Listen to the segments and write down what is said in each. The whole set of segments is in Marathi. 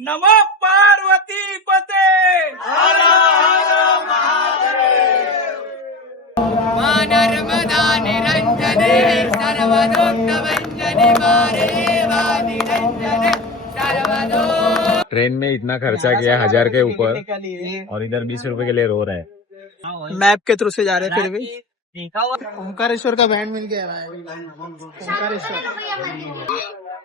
नमो पार्वती पते नर्मदा निरंजने सर्वदोत्तमंजने मारे निरंजने सर्वदो। ट्रेन में इतना खर्चा किया 1000 के ऊपर और इधर 20 रुपए के लिए रो रहा है। मैप के थ्रू से जा रहे हैं फिर भी। ओंकारेश्वर का बैंड मिल गया है। ओंकारेश्वर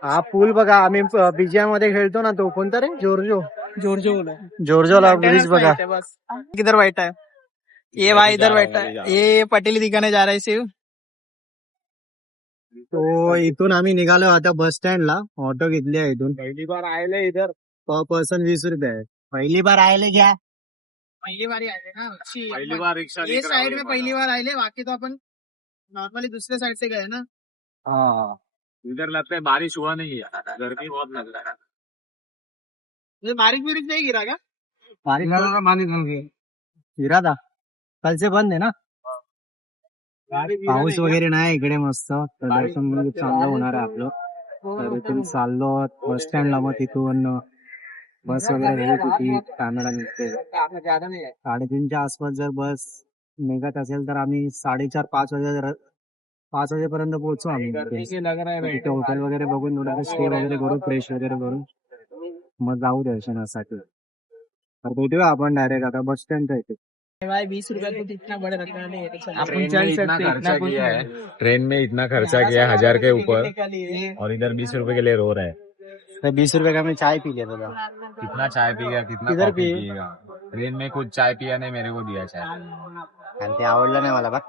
हा पूल बघा, आम्ही बीजीआय मध्ये खेळतो ना, तो कोणता रे? जोरजो जोरजोला ब्रिज बघा. बस किधर बैठा है ये भाई, इधर बैठा है ये पटेली दिखाने जा रहा है शिव. तो इथून आम्ही निघालो आता बस स्टँडला. ऑटो घेतली आहे इथून. पहली बार आए इधर पर पर्सन 20 रुपये आहे. पहिली बार आयले घ्या. पहली बार आए ना पहली बार रिक्शा ये साइड में पहली बार आए, बाकी तो अपन नॉर्मली दूसरे साइड से गए ना. हा, इधर लगता है बारिश हुआ नहीं है, गर्मी बहुत लग रहा है। ये बारिश बिरिश नहीं गिरा क्या? फिरा था कल से बंद आहे ना. पाऊस वगैरे नाही इकडे. मस्त दर्शन म्हणजे चांगलं होणार आहे आपलं. तर इथून चाललो बस स्टँडला. मग तिथून बस वगैरे येत होती, कानडा निघते. 3:30च्या आसपास जर बस निघत असेल तर आम्ही 4:30-5 वाजेपर्यंत पोहोचू आम्ही. तिथे हॉटेल वगैरे बघून थोडं स्टे वगैरे करू, फ्रेश वगैरे करून मग जाऊ दर्शनासाठी. तर भेटूया आपण डायरेक्ट आता बस स्टँडच्या इथे. भाई 20 रुपया तो इतना बड़े रखना नहीं है. ट्रेन में इतना खर्चा किया है, ट्रेन में इतना खर्चा किया 1000 के ऊपर और इधर 20 रुपए के लिए रो रहा है। तर 20 रुपये का मैं चाय पी लेता था. कितना चाय पी गया, कितना किधर कॉफी पी? पिएगा। ट्रेन में कुछ चाय पिया नहीं, मेरे को दिया चाय. आणि ते आवडलं नाही मला. बा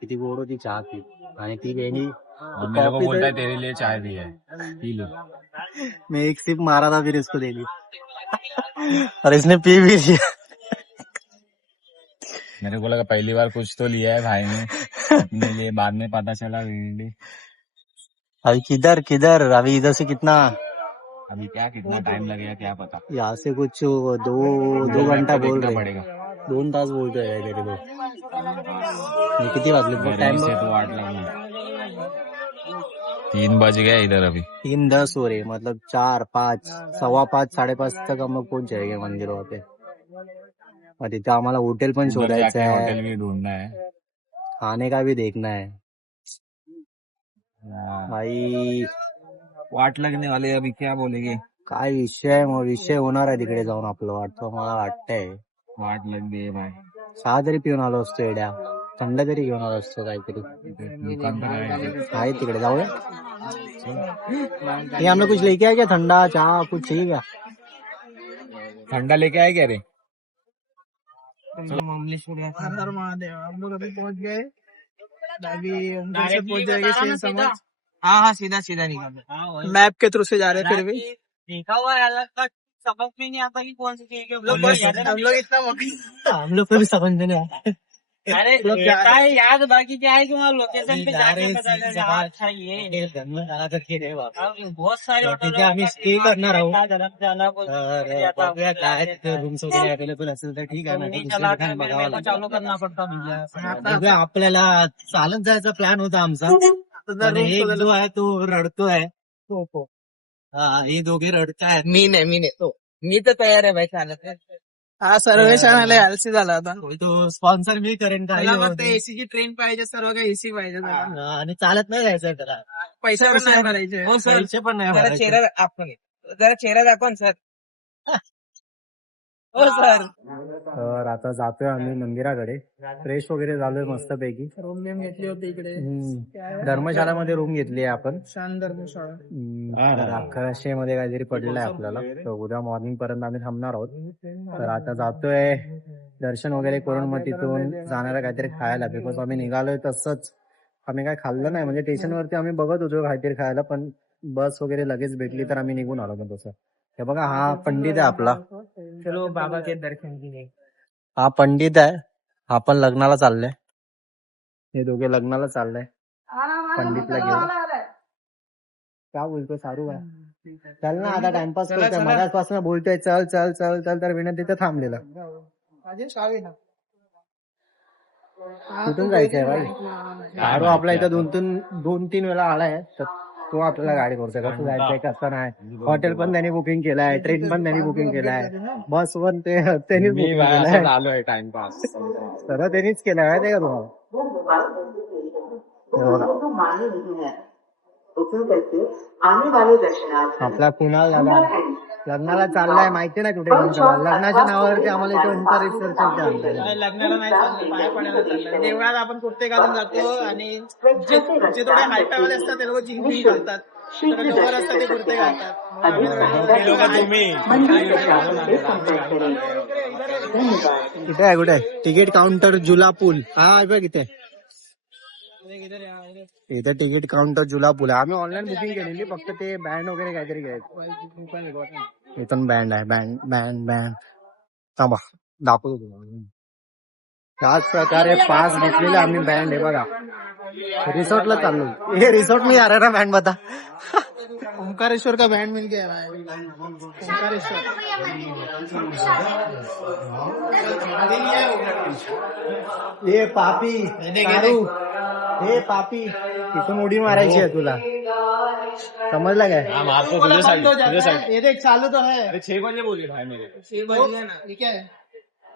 किती गोड होती चहा ती. आणि ती वेणी और मेरे को बोलता है तेरे लिए चाय भी है, पी लो. मैं एक सिप मारा था फिर इसको दे दी और इसने पी भी लिया. मेरे को लगा पहली बार कुछ तो लिया है भाई ने अपने लिए, बाद में पता चला वेंडी. अभी किधर अभी इधर से कितना, अभी क्या कितना टाइम लगेगा क्या पता. यहाँ से कुछ दो घंटा बोल देखना रहे. पड़ेगा. 2 तास बोलतोय काहीतरी तो. ये किती वाजले गर्मी टाइम? से तो 8 लगना. 3 बज गए इधर अभी. 3:10 हो रहे, मतलब 4-5 5:15 5:30 तक हम लोग पहुंच जाएंगे मंदिर वहाँ पे. और तिथे आम्हाला होटल पण शोधायचं आहे, होटल भी ढूंढना है. खाने का भी देखना है भाई. वाट लगने वाले अभी क्या बोलेंगे. काय विषय होणार आहे तिकडे जाऊन आपलं, वाटतं मला वाटतंय. वाट लग गई है भाई. चहा तरी पिऊन आलो असतो एड्या, थंड तरी घेऊन आलो असतो काहीतरी. दुकान पर आए. आहे तिकडे जाऊया. ये हमने कुछ लेके आए क्या? ठंडा चाह कुछ चाहिए क्या? ठंडा लेके आए क्या रे. हर महादेव. हम लोग अभी पहुंच गए. अभी ओंकारेश्वर पहुंच जाएंगे सेम समझ. हाँ सीधा सीधा निकल. मैप के थ्रू से जा रहे हैं फिर भी. देखा हुआ है अलग तक समझ में नहीं आता कि कौन सी चीज हम लोग इतना हम लोग को भी समझ में नहीं आता. अरे क्या है याद, बाकी क्या है कि वहाँ लोकेशन पे जाके पता चलेगा. अच्छा ये बहुत सारे होटल आम्ही स्टे करणार आहोत. जाना रूम्स वगैरे अवेलेबल असेल तर ठीक आहे ना. चला मेरे को चालू करना पड़ता भैया. आपल्याला चालत जायचा प्लॅन होता आमचा. पण एक जो आहे तो रडतोय. हे दोघे रडतायत. मी नाही तो मी तर तयार आहे भाई चालत. हा सर्वेक्षण आले, आलसी झाला आता. तो स्पॉन्सर मी करेन त्याला काही. फक्त एसीची ट्रेन पाहिजे, सर्व काही एसी पाहिजे त्याला. आणि चालत नाही जायचं त्याला. पैसे पण नाही भरायचे. हो सर, पैसे पण नाही जरा भरायचे. चेहरा आपण जरा चेहरा दाखवा ना सर. हो सर. तर आता जातोय आम्ही मंदिराकडे. फ्रेश वगैरे झालोय मस्त पैकी. रूम बिम घेतली होती इकडे. धर्मशाळामध्ये रूम घेतली आहे आपण. शान धर्मशाळा. तर 1100 मध्ये काहीतरी पडलंय आपल्याला. तर उद्या मॉर्निंग पर्यंत आम्ही थांबणार आहोत. तर आता जातोय, दर्शन वगैरे करून मग तिथून जाणारा काहीतरी खायला. बिकॉज आम्ही निघालोय तसंच आम्ही काय खाल्लं नाही. म्हणजे स्टेशनवरती आम्ही बघत होतो काहीतरी खायला, पण बस वगैरे लगेच भेटली तर आम्ही निघून आलो. पण तसं हे बघा, हा पंडित आहे आपला. चलो बाबा के दर्शन के. हा पंडित आहे. आपण लग्नाला चाललंय. हे दोघे लग्नाला चाललंय पंडितला घेऊन. काय बोलतोय सारू आहे? चल ना आता टाइमपास करतोय. मगाचपासून बोलतोय चल चल चल चल, तर विनंती तिथं थांबलेला. कुठून जायचंय भाई? सारू आपला इथं 2-3 वेळा आलाय. तर तो आपल्याला गाडी करतोय कसं जायचंय कसं नाही. हॉटेल पण त्यांनी बुकिंग केलाय, ट्रेन पण त्यांनी बुकिंग केलाय, बस पण त्यांनीच मी बुकिंग असं केलाय, आलोय टाइमपास. सगळं त्यांनीच केलंय माहितीये का तुम्हाला. आपला कुणाल दादा लग्नाला चाललाय माहिती नाही कुठे घेऊन चाललाय. लग्नाच्या नावावरती आम्हाला इथे ओंकारेश्वर नाही, लग्नाला नाही चाललं, पाया पडायला चाललं. देवळात आपण कुर्ते घालून जातो आणि जे थोडे हायटावाले असतात ते लोक जीन्स घालतात, थोडे लोवर असतात ते कुर्ते घालतात. कुठे आहे कुठे आहे तिकीट काउंटर जुला पूल. हा बघ इथे इथे तिकीट काउंटर जुला पूल आहे. आम्ही ऑनलाईन बुकिंग केलेली, फक्त ते बँड वगैरे काहीतरी घ्यायचं. इथून बँड आहे, बँड बँड बँड थांबा दाखवतो तुम्हाला. त्याच प्रकारे पास घेतलेले आम्ही बँड आहे बघा. रिसोर्टला चाललो. हे रिसोर्ट में आ रहा है ना बैंड बता. ओंकारेश्वर का बैंड मिल गया है. ओंकारेश्वर ये पापी कारू, हे पापी तिथून उडी मारायची आहे तुला, समजलं काय. मारतो तुझ्या साईड. ये देख चालू तो है. अरे 6 बजे बोल भाई मेरे. 6 बजे ना. ये क्या है?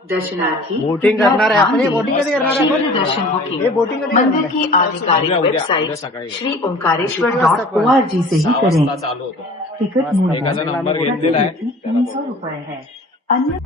बोटिंग करणार आहे आपण. हे बोटिंग कधी करणार आहे आपण. दर्शन बुकिंग हे बोटिंग कधी मंदिर करणार की आधिकारिक उद्या वेबसाइट सकाळी श्री ओंकारेश्वर.org से ही 6 करें. वाजता चालू होतो. टिकट मूल्य एकाचा नंबर घेतलेला आहे. 300 रुपये है. अन्य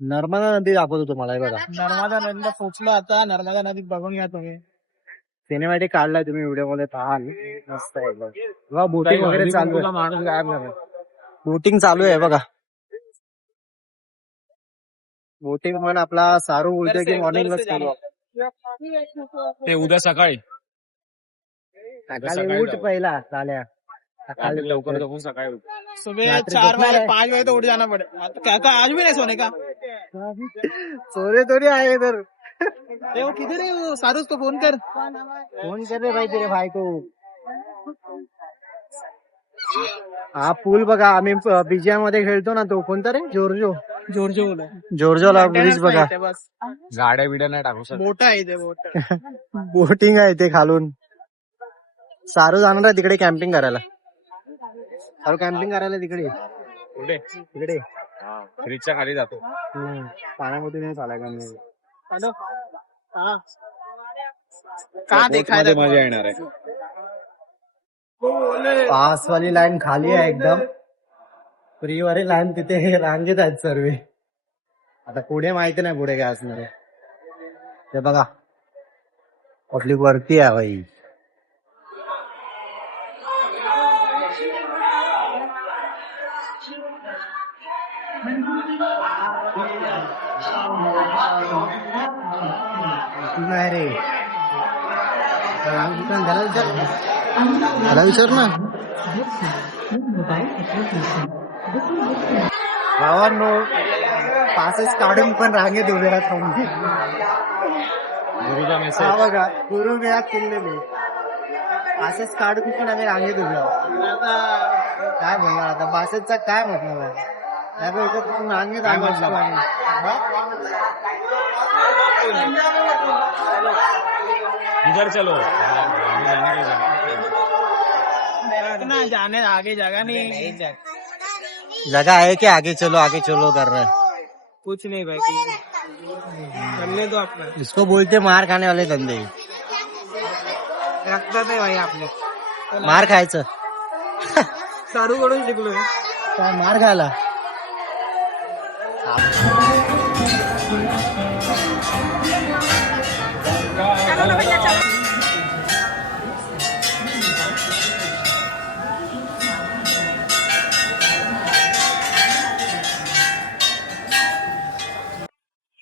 नर्मदा नदी दाखवतो तुम्हाला. हे बघा नर्मदा नदीला पोहोचलो आता. नर्मदा नदीत बघून घ्या तुम्ही. सिनेमॅटिक काढलाय तुम्ही व्हिडिओ मध्ये पाहाल. मस्त आहे बघा. बोटिंग वगैरे चालू आहे. माणूस गायब झाला. बोटिंग चालू आहे बघा. बोटिंग पण आपला सारू बोलतोय की मॉर्निंगलाच चालू आहे. ते उद्या सकाळी सकाळी उठ पहिला चाल्या. सकाळी लवकर झोपून सकाळी उठ. सुबह रात्री 4 झोपणार बजे आहे. 5 बजे तो उठ जाना पड़े. क्या क्या आज भी नहीं सोने का? सोरे थोड़ी आहे इधर. वो किधर है वो? सारूस को फोन कर. फोन कर रे भाई तेरे भाई को. हा पूल बघा. आम्ही बीजीआय मध्ये खेळतो ना, तो कोणता रे. जोरजो जोर बोला. जोरजोला ब्रिज बघा. बस गाड्या बिड्या नाही टाकू शकत. मोठा आहे ते मोठा. बोटिंग आहे ते खालून. सारू जाणार आहे तिकडे कॅम्पिंग करायला. सारू कॅम्पिंग करायला तिकडे कुठे? तिकडे फ्रीजच्या खाली जातो. पाण्यामध्ये नाही चालायला. हेलो. हाँ कहाँ देखा है? मजा येणार आहे. पास वाली लाईन खाली आहे एकदम. फ्री वाली लाईन तिथे रांगेत आहेत सर्व. आता पुढे माहिती नाही पुढे काय असणार आहे. ते बघा कुठली वरती आहे भाई. नाही रे. त्याला विचार ना. भावांनो पासेस काढून पण रांगेत उभे राहतो. गुरुचा मेसेज. हा बघा गुरु मेळात केलेले पासेस काढून पण आम्ही रांगेत उभे आहोत. काय म्हणणार आता पासेसचा काय म्हटलं आहे. रांगेत आम्ही इधर चलो. ना जाने आगे जगह नहीं. जगह है कि आगे चलो कर रहा है। कुछ नहीं भाई, चलने दो अपना, इसको बोलते मार खाने वाले धंदे, रखता नाही भाई आपले, मार खायचं सारू कडून शिकलो. काय मार खायला.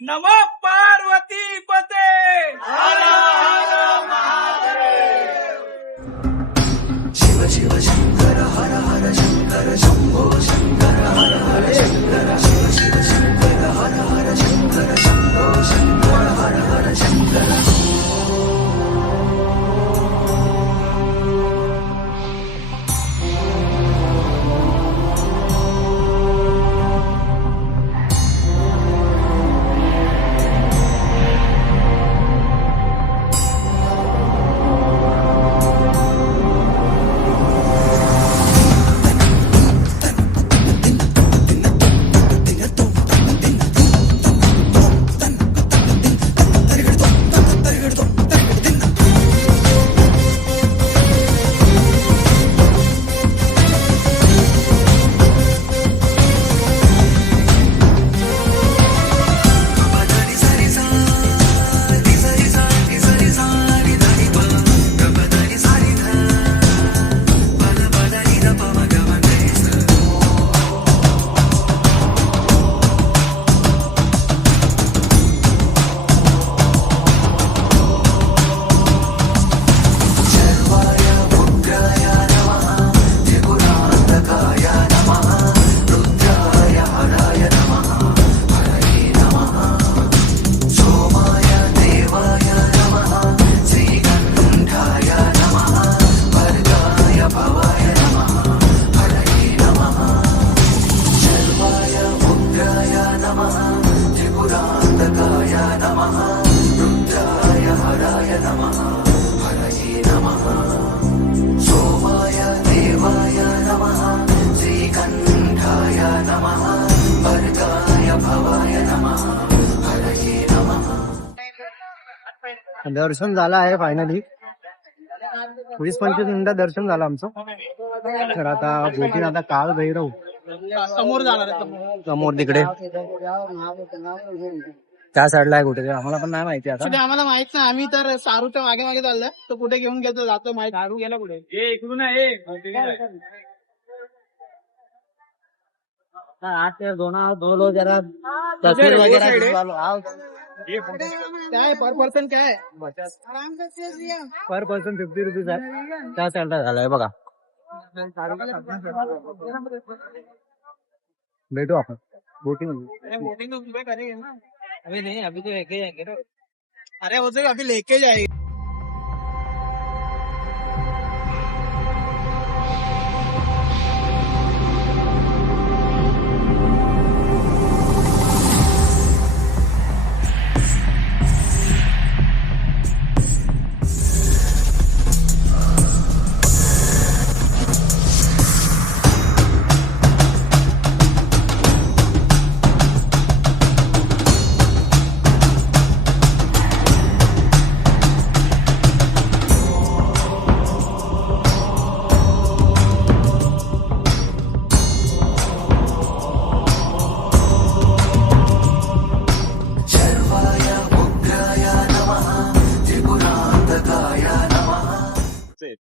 नमो पार्वती पते. दर्शन झालं आहे फायनली. 20-25 मिनिटात दर्शन झालं आमचं. तर आता बोटीन आता काळ भैरव समोर जाणार आहे. समोर तिकडे त्या साईडला आहे कुठे, आम्हाला पण नाही माहिती आता. Actually आम्हाला माहित नाही, आम्ही तर सारूच्या मागे मागे चाललोय, तो कुठे घेऊन गेलो जातो माहित. सारू गेला कुठे, इकडून आहे. आज ते दो लोग जरा तस्वीर वगैरह खिंचवालो. काय पर पर्सन काय पर पर्सन 50 रुपीज आहे. त्या साईडला झालंय बघा. भेटू आपण बोटिंग. बोटिंग तो सुबह करेंगे ना, अभी नहीं, अभी तो लेके जाएंगे ना. अरे वो तो अभी लेके जाएंगे.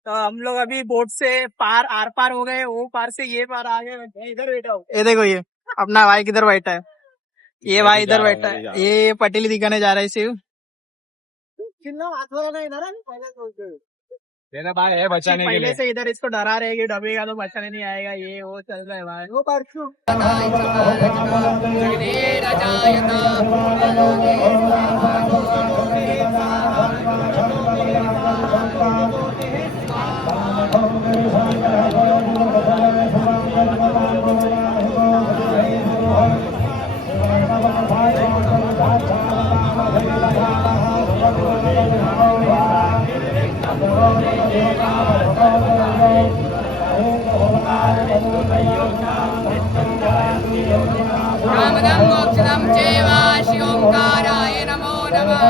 तो हम लोग अभी बोट से पार आर पार हो गए, वो पार से ये पार आ गए. मैं इधर बैठा हूँ. ये देखो, ये अपना भाई किधर बैठा है, ये भाई इधर बैठा है, ये पटेली दिखाने जा रहा है शिव. तेरा भाई है बचाने के पहले लिए. से इधर इसको डरा रहे कि डबेगा तो बचाने नहीं आएगा, ये वो चल रहा है भाई. वो परसों कामदं मोक्षदं चैव शिवोंकाराय नमो नमः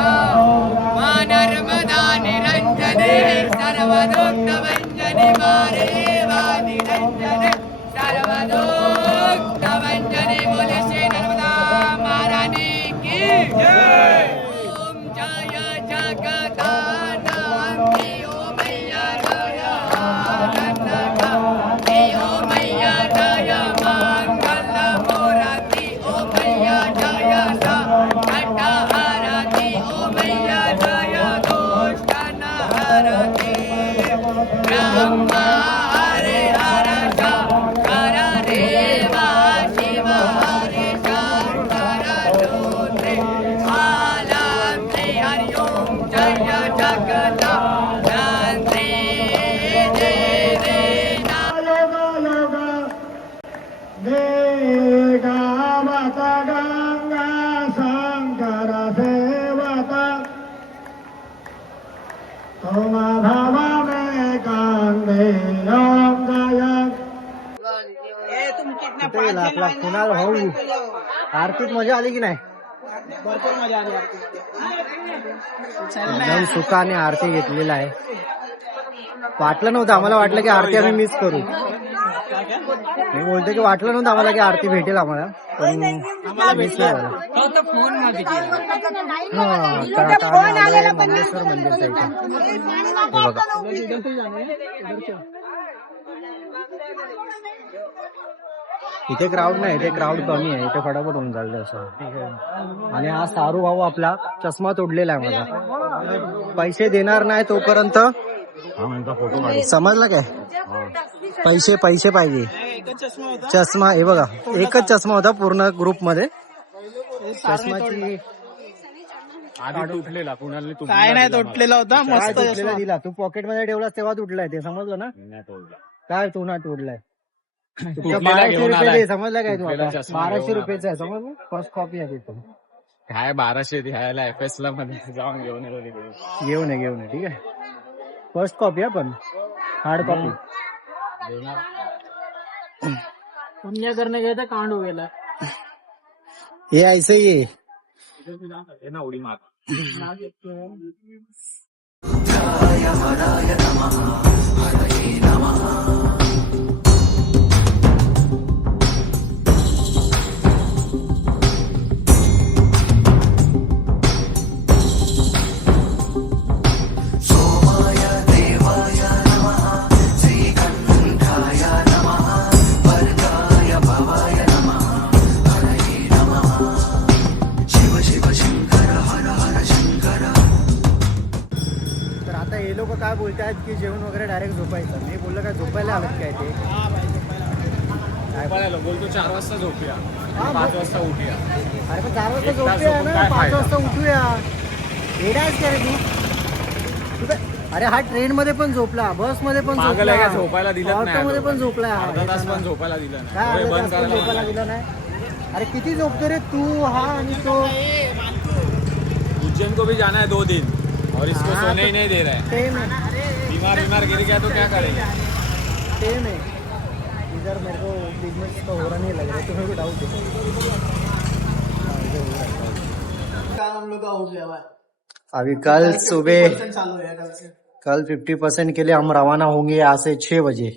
मा नर्मदा निरञ्जने सर्वदुःखभञ्जने मारे वा निरञ्जने सर्वदुःखभञ्जने बोले श्री नर्मदा महारानी की जय। ओम जय जगदानंदी ओ मैया जय आनंदा ओ मैया जय मंगल मोराती ओ मैया जय हरती ओ मैया जय दोष्टन हरती ब्रह्मा हरे हर शंकर देवा शिव हरे शंकर रुद्रे आलम श्री हरि ओम जय जगदानंदी देवे कुठे गेला आपला कुणाल भाऊ? आरतीत मजा आली की नाही? एकदम सुखाने आरती घेतलेला आहे. वाटलं नव्हतं आम्हाला, वाटलं की आरती आम्ही मिस करू. मी बोलतो की वाटलं नव्हतं आम्हाला की आरती भेटेल आम्हाला, पण मिस नाही झालं. हा, तर आता आम्ही आलोय मंगळेश्वर मंदिरच्या इथे. हे बघा, इथे क्राऊड नाही, इथे क्राऊड कमी आहे. इथे फटाफट होऊन चाललंय असं. आणि हा सारू भाऊ आपला चष्मा तोडलेला आहे माझा. पैसे देणार नाही तोपर्यंत समजलं काय? पैसे पैसे पाहिजे. चष्मा हे बघा, एकच चष्मा होता पूर्ण ग्रुप मध्ये. चष्माची आधी तुटलेला कुणाला काय नाही तुटलेला होता, काय मस्त तुटलेला दिला तू पॉकेट मध्ये ठेवलास तेव्हा तुटलाय ते, समजलं ना? नाही तोडला. काय तू ना तोडलाय? तुटलेला 1200 घेऊन रुपये आलाय. दे, समजलं काय तू? तुटलेला आता चष्मा 1200 घेऊन रुपयाचा आहे, समजलं? फर्स्ट कॉपी आहे तिथं. काय 1200 द्यायला FS ला मध्ये जाऊन घेऊन येतो तिकडे. घेऊन ये, घेऊन ये, ठीक आहे. फर्स्ट कॉपी आहे पण हार्ड कॉपी. पुण्य करने गए थे, कांड हो गेला. हे ऐसे ही आहे. हे ना उडी मार. तर आता हे लोक काय बोलतायत की जेवण वगैरे डायरेक्ट झोपायचं. मी बोललो काय झोपायला आलं काय ते? काय झोपायला बोलतो 4 वाजता झोपूया, हा, 5 वाजता उठूया. अरे पण 4 वाजता एक तास झोपूया झोपून ना, काय 5 फायदा? वाजता उठूया. येडायच का रे तू? अरे हा ट्रेन मध्ये पण झोपला, बस मध्ये पण पागल आहे झोपला, का? झोपायला दिलं नाही. ऑटो मध्ये पण झोपला. अर्धा तास पण झोपायला दिलं नाही. काय डोळे अर्धा बंद तास पण झोपायला करायला दिला नाही? अरे किती झोपतो रे तू, हा आणि तो. उज्जैन को भी जाना है 2 दिन और इसको हाँ, सोने तो ही नहीं दे रहा है. टेम है, बीमार गिर गया तो क्या करेगा? टेम है. इधर मेरे को बिजनेस तो हो रहा नहीं लग रहा है, तुम्हें भी डाउट है? काम हम लोग का हो गया भाई, अभी कल सुबह चालू है कल से. कल 50% के लिए हम रवाना होंगे यहाँ से 6 बजे.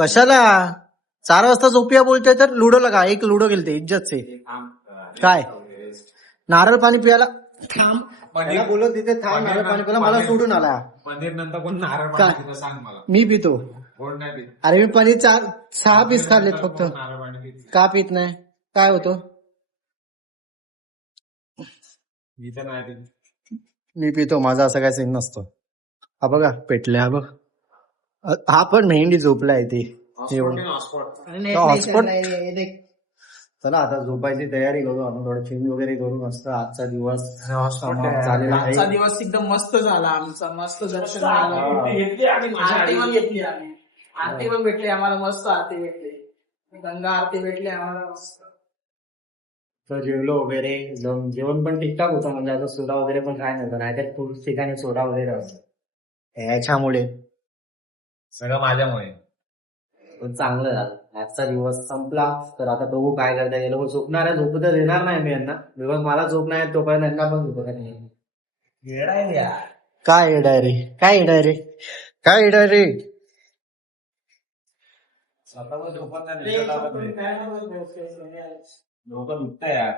कशाला 4 वाजता झोपूया बोलते तर लुडो लगा, एक लुडो खेळते इज्जत से. काय नारळ पाणी पियाला थांब, मला बोलत तिथे थांब, नारळ पाणी पियाला मला सोडून आला. पनीर नंतर कोण नारळ काय? पाणी पितं सांग मला. मी पितो. कोण नाही पित. अरे मी पनीर 6 पीस खाल्लेत फक्त. नारळ पाणी पित. का पित नाही? काय होतं? मी तर नाही पित. मी पितो, माझा असं काय सीन नसतो. हा बघा पेटले, हा बघ. हा पण मेहंदी झोपलाय ते येऊन. हॉटस्पॉट. चला आता झोपायची तयारी करू, आपण थोडं चेंज वगैरे करू. मस्त आजचा दिवस झालेला आजचा आहे. दिवस एकदम मस्त झाला आमचा, मस्त दर्शन झालं. आरती पण घेतली आम्ही, आरती पण भेटली आम्हाला, मस्त आरती भेटली, गंगा आरती भेटली आम्हाला मस्त. तर जेवलो वगैरे, जेवण पण ठीकठाक होतं. म्हणजे आता सोडा वगैरे पण काय नव्हतं, नाहीतर खूप ठिकाणी सोडा वगैरे होतं. याच्यामुळे सगळं माझ्यामुळे. पण चांगलं झालं. आजचा दिवस संपला. तर आता बघू काय करता हे लोक झोपणार आहे. झोपू तर देणार नाही मी यांना, बिकॉज मला झोप नाही तोपर्यंत यांना पण झोपत नाही. काय येडाय रे, काय येडाय रे, काय येडाय रे. डोकं दुखतंय यार.